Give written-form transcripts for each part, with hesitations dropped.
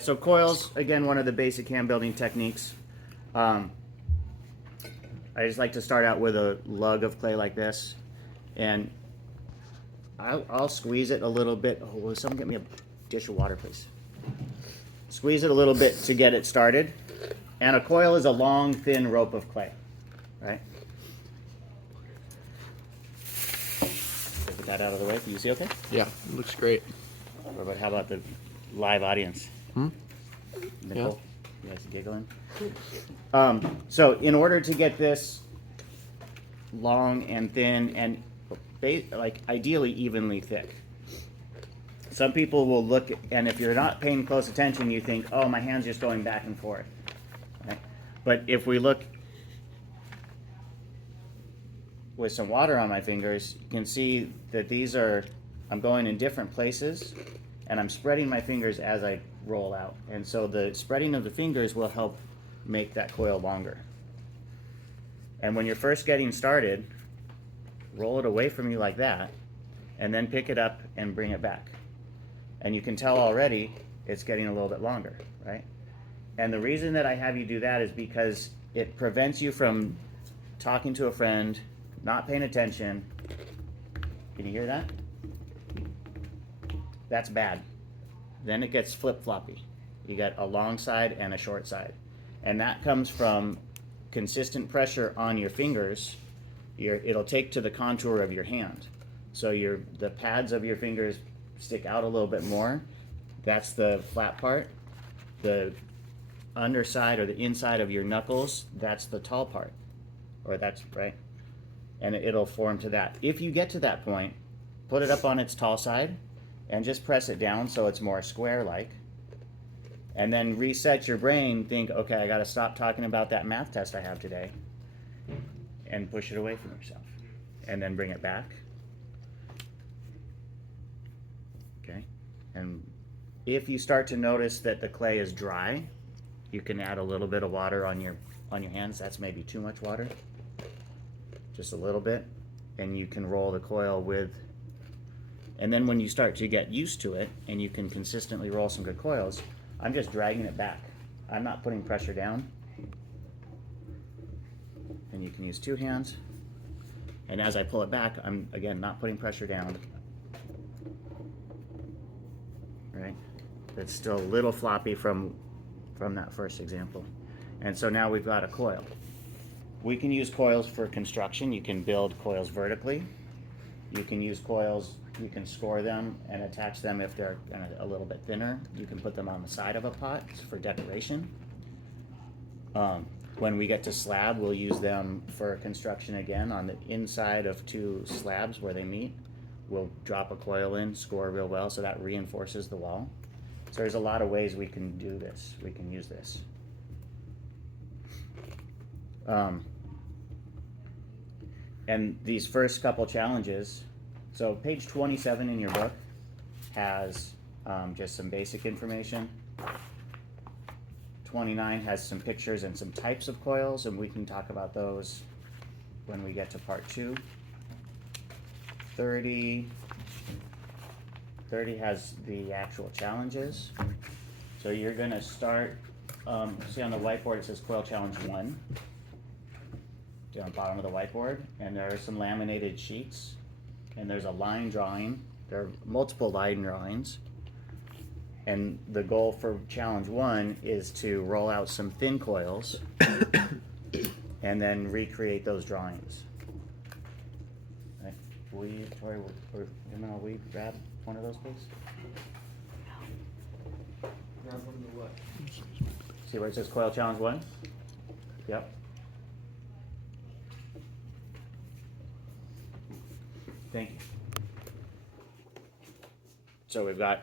So coils, again, one of the basic hand building techniques. I just like to start out with a lug of clay like this, and I'll squeeze it a little bit. Oh, will someone get me a dish of water, please? Squeeze it a little bit to get it started. And a coil is a long, thin rope of clay, right? Get that out of the way. Can you see okay? Yeah, it looks great. What about, how about the live audience? Nicole, you guys giggling? So in order to get this long and thin and like ideally evenly thick, some people will look, and if you're not paying close attention, you think, oh, my hand's just going back and forth. Right? But if we look with some water on my fingers, you can see that these are, I'm going in different places, and I'm spreading my fingers as I roll out. And so the spreading of the fingers will help make that coil longer. And when you're first getting started, roll it away from you like that, and then pick it up and bring it back. And you can tell already it's getting a little bit longer, right? And the reason that I have you do that is because it prevents you from talking to a friend, not paying attention. Can you hear that? That's bad. Then it gets flip-floppy. You got a long side and a short side. And that comes from consistent pressure on your fingers. It'll take to the contour of your hand. So the pads of your fingers stick out a little bit more. That's the flat part. The underside or the inside of your knuckles, that's the tall part. Or that's, right? And it'll form to that. If you get to that point, put it up on its tall side and just press it down so it's more square-like. And then reset your brain, think, okay, I gotta stop talking about that math test I have today, and push it away from yourself. And then bring it back. Okay? And if you start to notice that the clay is dry, you can add a little bit of water on your hands. That's maybe too much water. Just a little bit. And you can roll the coil with, and then when you start to get used to it and you can consistently roll some good coils, I'm just dragging it back. I'm not putting pressure down. And you can use two hands. And as I pull it back, I'm again not putting pressure down. Right? It's still a little floppy from that first example. And so now we've got a coil. We can use coils for construction. You can build coils vertically. You can use coils, you can score them and attach them if they're a little bit thinner. You can put them on the side of a pot for decoration. When we get to slab, we'll use them for construction again on the inside of two slabs where they meet. We'll drop a coil in, score real well, so that reinforces the wall. So there's a lot of ways we can do this. We can use this. And these first couple challenges, so page 27 in your book has just some basic information. 29 has some pictures and some types of coils, and we can talk about those when we get to part 2. 30 has the actual challenges. So you're going to start, see on the whiteboard it says Coil Challenge 1. Down the bottom of the whiteboard, and there are some laminated sheets, and there's a line drawing. There are multiple line drawings, and the goal for challenge 1 is to roll out some thin coils and then recreate those drawings. Right. Tori, will we grab one of those, please? Grab one of the what? See where it says Coil Challenge 1? Yep. Thank you. So we've got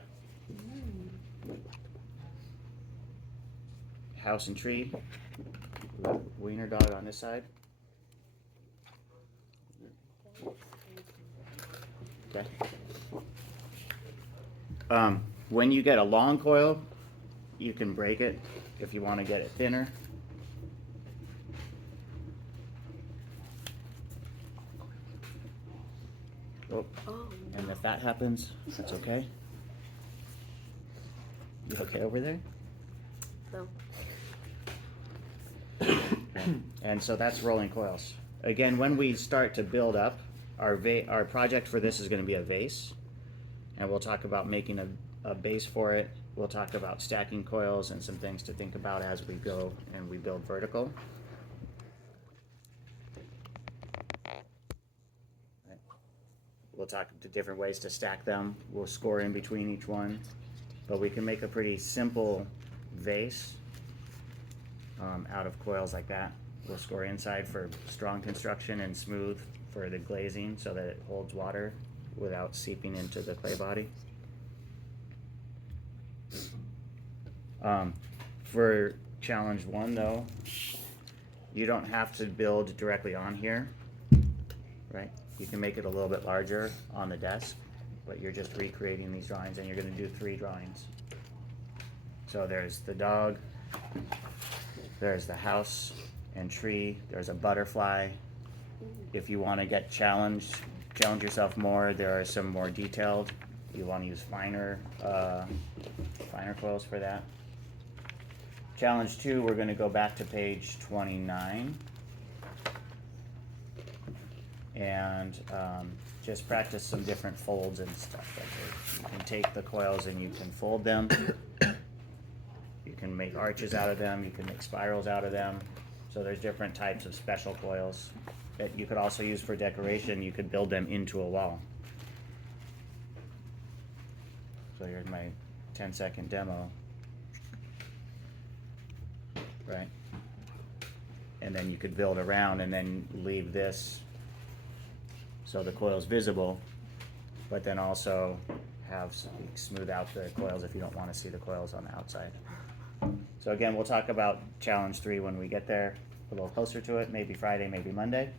house and tree. We've got wiener dog on this side. Okay. When you get a long coil, you can break it if you want to get it thinner. Oh. And if that happens, that's okay. You okay over there? though. And so that's rolling coils. Again, when we start to build up, our project for this is going to be a vase, and we'll talk about making a base for it. We'll talk about stacking coils and some things to think about as we go and we build vertical. We'll talk to different ways to stack them. We'll score in between each one, but we can make a pretty simple vase out of coils like that. We'll score inside for strong construction and smooth for the glazing so that it holds water without seeping into the clay body. For challenge 1 though, you don't have to build directly on here, right? You can make it a little bit larger on the desk, but you're just recreating these drawings, and you're going to do 3 drawings. So there's the dog, there's the house and tree, there's a butterfly. If you want to get challenge yourself more, there are some more detailed. You want to use finer coils for that. Challenge 2, we're going to go back to page 29 and just practice some different folds and stuff. Like you can take the coils and you can fold them. You can make arches out of them. You can make spirals out of them. So there's different types of special coils that you could also use for decoration. You could build them into a wall. So here's my 10-second demo. Right? And then you could build around and then leave this so the coil's visible, but then also have smooth out the coils if you don't want to see the coils on the outside. So again, we'll talk about challenge 3 when we get there, a little closer to it, maybe Friday, maybe Monday.